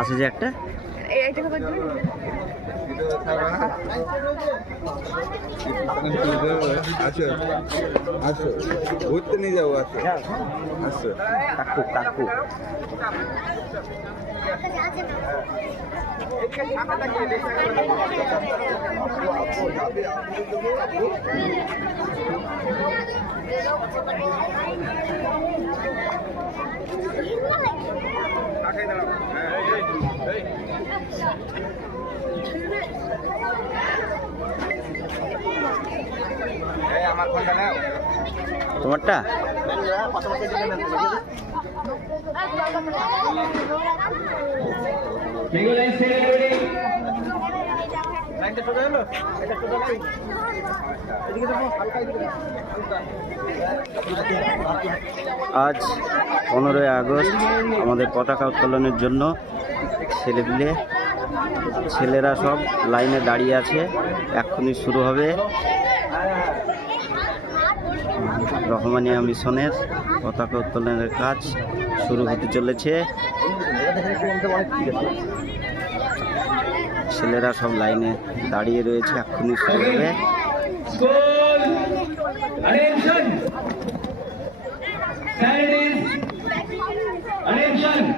আছে যে একটা ঘুরতে নিয়ে যাবো। আচ্ছা আচ্ছা কাকু কাকু আমার ফোনটা নাও। তোমারটা আজ 15ই আগস্ট আমাদের পতাকা উত্তোলনের জন্য ছেলেরা সব লাইনে দাঁড়িয়ে আছে। এক্ষুনি শুরু হবে রহমানিয়া মিশনের পতাকা উত্তোলনের কাজ শুরু হতে চলেছে। ছেলেরা সব লাইনে দাঁড়িয়ে রয়েছে, এক্ষুনি শুরু হবে।